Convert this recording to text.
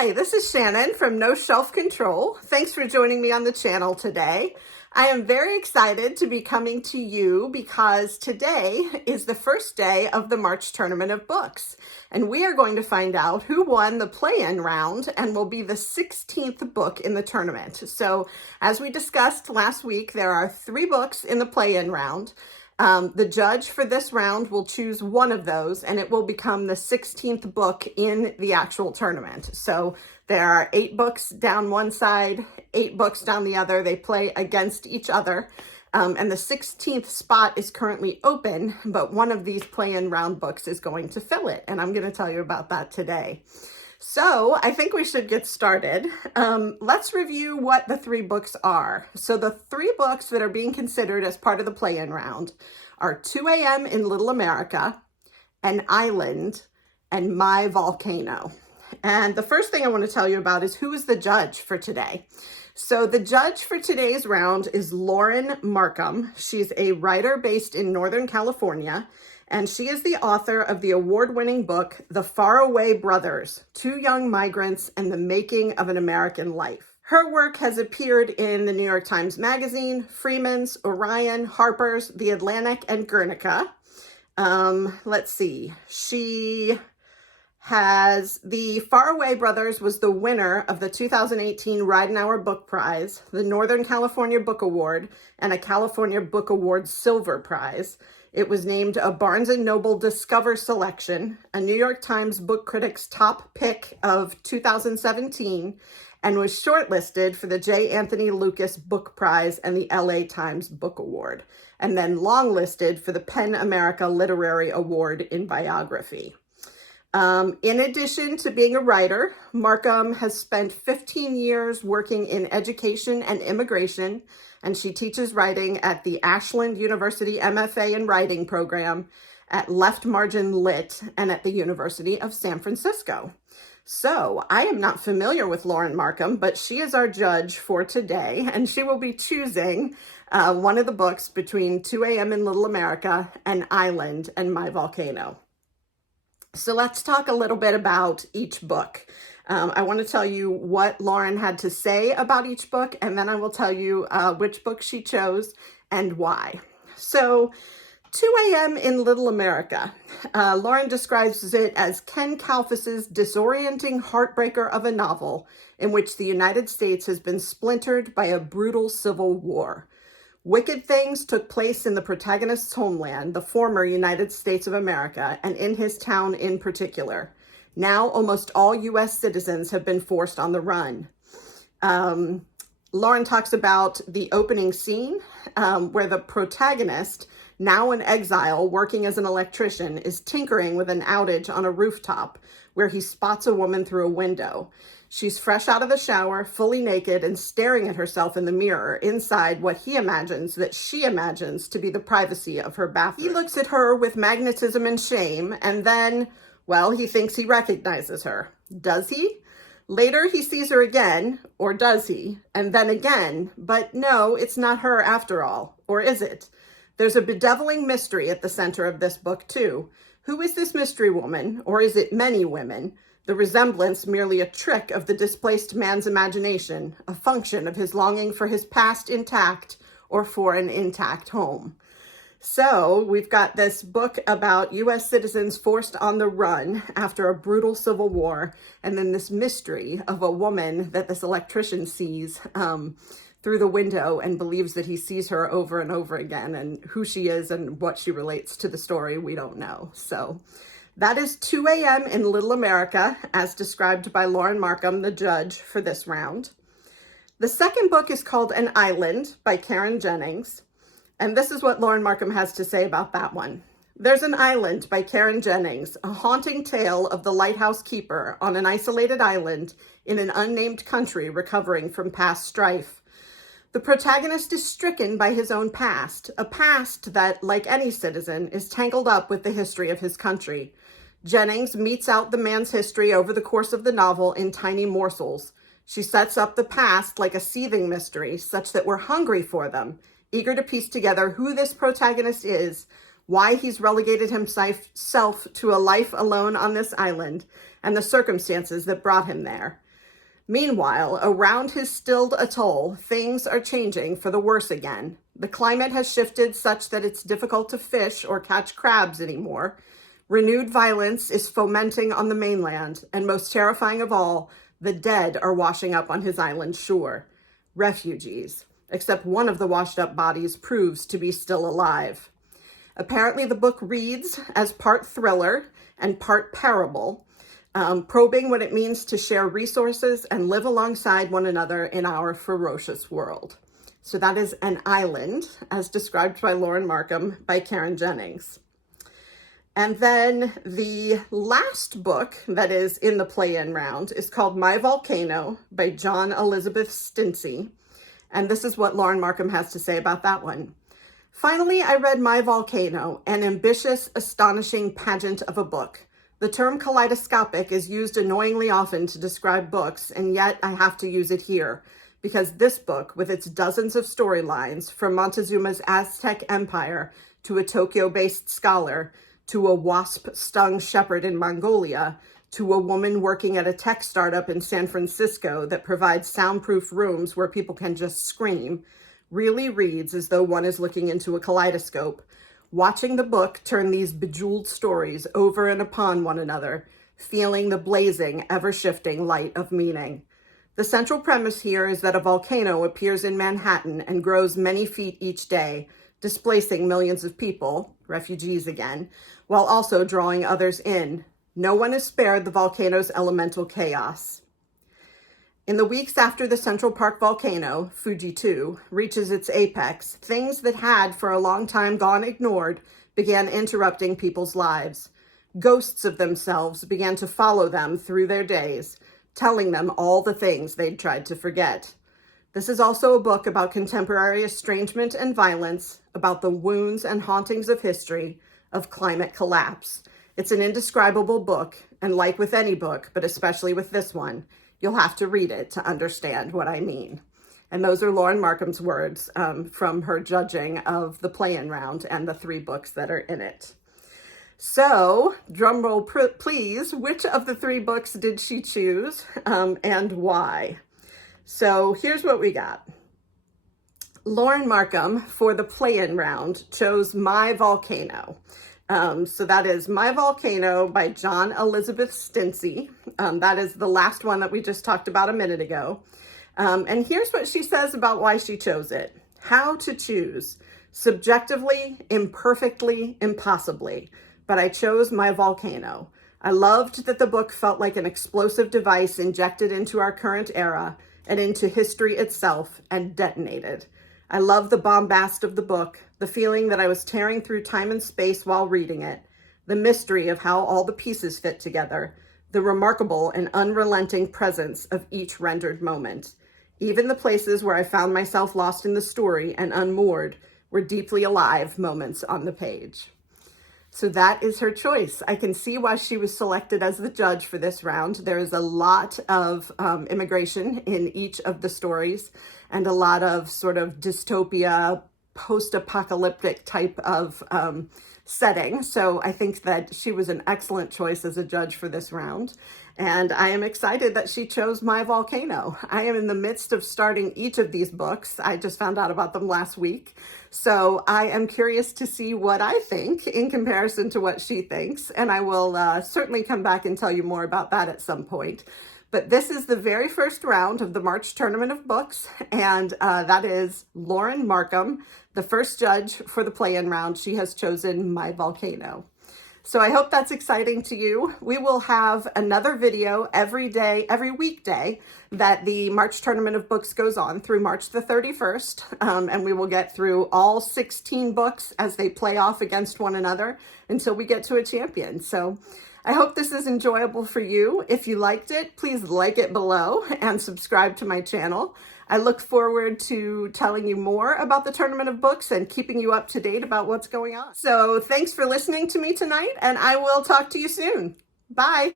Hi, this is Shannon from No Shelf Control. Thanks for joining me on the channel today. I am very excited to be coming to you because today is the first day of the March Tournament of Books, and we are going to find out who won the play-in round and will be the 16th book in the tournament. So as we discussed last week, there are 3 books in the play-in round. The judge for this round will choose one of those and it will become the 16th book in the actual tournament. So there are 8 books down one side, 8 books down the other. They play against each other. And the 16th spot is currently open, but one of these play-in round books is going to fill it. And I'm going to tell you about that today. So I think we should get started. Let's review what the 3 books are. So the 3 books that are being considered as part of the play-in round are 2 a.m. in Little America, An Island, and My Volcano. And the first thing I want to tell you about is who is the judge for today. So the judge for today's round is Lauren Markham. She's a writer based in Northern California, and she is the author of the award-winning book, The Faraway Brothers, 2 Young Migrants and the Making of an American Life. Her work has appeared in the New York Times Magazine, Freeman's, Orion, Harper's, The Atlantic, and Guernica. Let's see. The Faraway Brothers was the winner of the 2018 Ridenhour Book Prize, the Northern California Book Award, and a California Book Award Silver Prize. It was named a Barnes & Noble Discover Selection, a New York Times Book Critics Top Pick of 2017, and was shortlisted for the J. Anthony Lucas Book Prize and the LA Times Book Award, and then longlisted for the PEN America Literary Award in Biography. In addition to being a writer, Markham has spent 15 years working in education and immigration, and she teaches writing at the Ashland University MFA in Writing program, at Left Margin Lit, and at the University of San Francisco. So I am not familiar with Lauren Markham, but she is our judge for today, and she will be choosing one of the books between 2 a.m. in Little America, An Island, and My Volcano. So let's talk a little bit about each book. I want to tell you what Lauren had to say about each book, and then I will tell you which book she chose and why. So 2 a.m. in Little America. Lauren describes it as Ken Kalfus's disorienting heartbreaker of a novel in which the United States has been splintered by a brutal civil war. Wicked things took place in the protagonist's homeland, the former United States of America, and in his town in particular. Now, almost all U.S. citizens have been forced on the run. Lauren talks about the opening scene where the protagonist, now in exile, working as an electrician, is tinkering with an outage on a rooftop where he spots a woman through a window. She's fresh out of the shower, fully naked, and staring at herself in the mirror inside what he imagines that she imagines to be the privacy of her bathroom. He looks at her with magnetism and shame, and then, well, he thinks he recognizes her. Does he? Later, he sees her again, or does he? And then again, but no, it's not her after all. Or is it? There's a bedeviling mystery at the center of this book, too. Who is this mystery woman, or is it many women? The resemblance merely a trick of the displaced man's imagination, a function of his longing for his past intact or for an intact home. So we've got this book about U.S. citizens forced on the run after a brutal civil war, and then this mystery of a woman that this electrician sees through the window and believes that he sees her over and over again, and who she is and what she relates to the story, we don't know. So that is 2 a.m. in Little America, as described by Lauren Markham, the judge for this round. The second book is called An Island by Karen Jennings, and this is what Lauren Markham has to say about that one. There's an Island by Karen Jennings, a haunting tale of the lighthouse keeper on an isolated island in an unnamed country recovering from past strife. The protagonist is stricken by his own past, a past that, like any citizen, is tangled up with the history of his country. Jennings meets out the man's history over the course of the novel in tiny morsels. She sets up the past like a seething mystery, such that we're hungry for them, eager to piece together who this protagonist is, why he's relegated himself to a life alone on this island, and the circumstances that brought him there. Meanwhile, around his stilled atoll, things are changing for the worse again. The climate has shifted such that it's difficult to fish or catch crabs anymore. Renewed violence is fomenting on the mainland, and most terrifying of all, the dead are washing up on his island shore. Refugees, except one of the washed up bodies proves to be still alive. Apparently the book reads as part thriller and part parable, probing what it means to share resources and live alongside one another in our ferocious world. So that is An Island, as described by Lauren Markham, by Karen Jennings. And then the last book that is in the play-in round is called My Volcano by John Elizabeth Stintsey. And this is what Lauren Markham has to say about that one. Finally, I read My Volcano, an ambitious, astonishing pageant of a book. The term kaleidoscopic is used annoyingly often to describe books, and yet I have to use it here, because this book, with its dozens of storylines, from Montezuma's Aztec Empire to a Tokyo-based scholar, to a wasp-stung shepherd in Mongolia, to a woman working at a tech startup in San Francisco that provides soundproof rooms where people can just scream, really reads as though one is looking into a kaleidoscope, watching the book turn these bejeweled stories over and upon one another, feeling the blazing, ever-shifting light of meaning. The central premise here is that a volcano appears in Manhattan and grows many feet each day, displacing millions of people, refugees again, while also drawing others in. No one is spared the volcano's elemental chaos. In the weeks after the Central Park volcano, Fuji 2, reaches its apex, things that had for a long time gone ignored began interrupting people's lives. Ghosts of themselves began to follow them through their days, telling them all the things they'd tried to forget. This is also a book about contemporary estrangement and violence, about the wounds and hauntings of history, of climate collapse. It's an indescribable book, and like with any book, but especially with this one, you'll have to read it to understand what I mean. And those are Lauren Markham's words from her judging of the play-in round and the 3 books that are in it. So, drumroll please, which of the 3 books did she choose and why? So here's what we got. Lauren Markham, for the play-in round, chose My Volcano. So that is My Volcano by John Elizabeth Stintsey. That is the last one that we just talked about a minute ago. And here's what she says about why she chose it. How to choose. Subjectively, imperfectly, impossibly. But I chose My Volcano. I loved that the book felt like an explosive device injected into our current era and into history itself and detonated. I love the bombast of the book, the feeling that I was tearing through time and space while reading it, the mystery of how all the pieces fit together, the remarkable and unrelenting presence of each rendered moment. Even the places where I found myself lost in the story and unmoored were deeply alive moments on the page. So that is her choice. I can see why she was selected as the judge for this round. There is a lot of immigration in each of the stories and a lot of sort of dystopia, post-apocalyptic type of setting. So I think that she was an excellent choice as a judge for this round. And I am excited that she chose My Volcano. I am in the midst of starting each of these books. I just found out about them last week. So I am curious to see what I think in comparison to what she thinks. And I will certainly come back and tell you more about that at some point. But this is the very first round of the March Tournament of Books. And that is Lauren Markham, the first judge for the play-in round. She has chosen My Volcano. So I hope that's exciting to you. We will have another video every day, every weekday that the March Tournament of Books goes on through March the 31st. And we will get through all 16 books as they play off against one another until we get to a champion. So I hope this is enjoyable for you. If you liked it, please like it below and subscribe to my channel. I look forward to telling you more about the Tournament of Books and keeping you up to date about what's going on. So thanks for listening to me tonight, and I will talk to you soon. Bye.